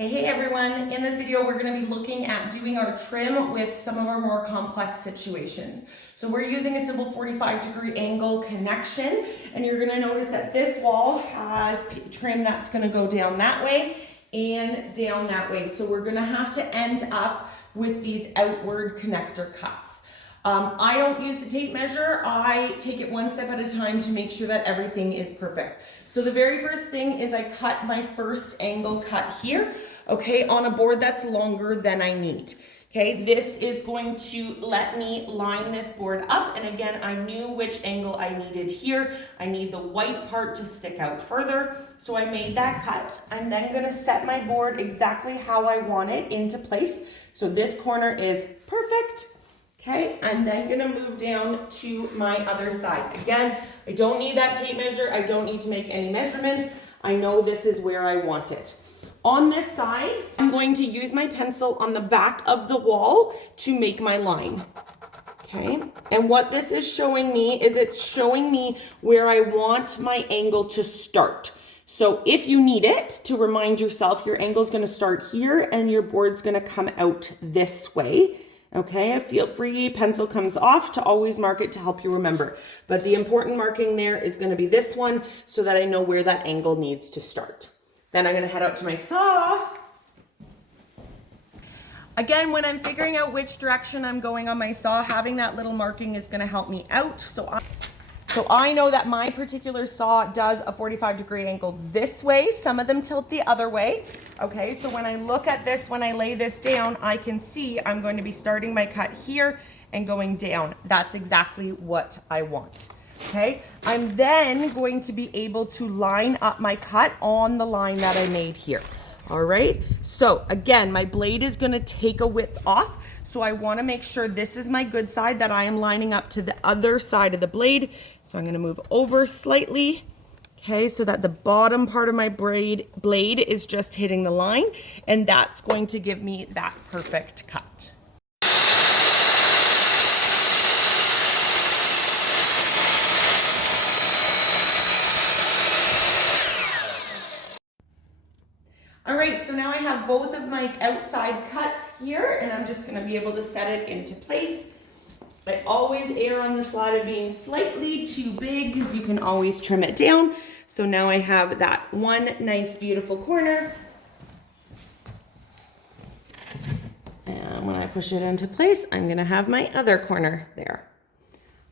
Hey everyone, in this video we're going to be looking at doing our trim with some of our more complex situations. So we're using a simple 45-degree angle connection, and you're going to notice that this wall has trim that's going to go down that way and down that way. So we're going to have to end up with these outward connector cuts. I don't use the tape measure. I take it one step at a time to make sure that everything is perfect. So the very first thing is I cut my first angle cut here, okay, on a board that's longer than I need. Okay, this is going to let me line this board up, and again, I knew which angle I needed here. I need the white part to stick out further, so I made that cut. I'm then gonna set my board exactly how I want it into place. So this corner is perfect. Okay, I'm then gonna move down to my other side. Again, I don't need that tape measure. I don't need to make any measurements. I know this is where I want it. On this side, I'm going to use my pencil on the back of the wall to make my line. Okay, and what this is showing me is it's showing me where I want my angle to start. So if you need it to remind yourself, your angle is gonna start here and your board's gonna come out this way. Okay, feel free, pencil comes off, to always mark it to help you remember. But the important marking there is going to be this one so that I know where that angle needs to start. Then I'm going to head out to my saw. Again, when I'm figuring out which direction I'm going on my saw, having that little marking is going to help me out. So I know that my particular saw does a 45-degree angle this way. Some of them tilt the other way. Okay, so when I look at this, when I lay this down, I can see I'm going to be starting my cut here and going down. That's exactly what I want. Okay, I'm then going to be able to line up my cut on the line that I made here. All right, so again, my blade is going to take a width off. So I want to make sure this is my good side, that I am lining up to the other side of the blade. So I'm going to move over slightly, okay, so that the bottom part of my blade is just hitting the line, and that's going to give me that perfect cut. All right, so now I have both of my outside cuts here, and I'm just gonna be able to set it into place. I always err on the side of being slightly too big, because you can always trim it down. So now I have that one nice, beautiful corner. And when I push it into place, I'm gonna have my other corner there.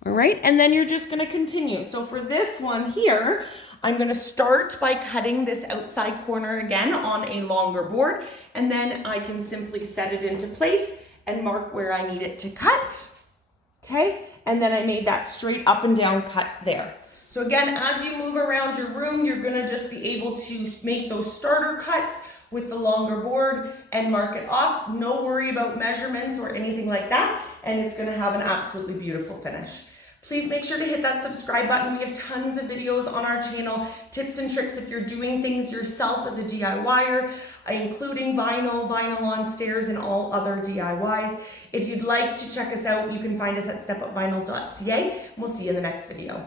All right, and then you're just gonna continue. So for this one here, I'm gonna start by cutting this outside corner again on a longer board, and then I can simply set it into place and mark where I need it to cut, okay? And then I made that straight up and down cut there. So again, as you move around your room, you're gonna just be able to make those starter cuts with the longer board and mark it off. No worry about measurements or anything like that, and it's gonna have an absolutely beautiful finish. Please make sure to hit that subscribe button. We have tons of videos on our channel, tips and tricks if you're doing things yourself as a DIYer, including vinyl on stairs, and all other DIYs. If you'd like to check us out, you can find us at stepupvinyl.ca. We'll see you in the next video.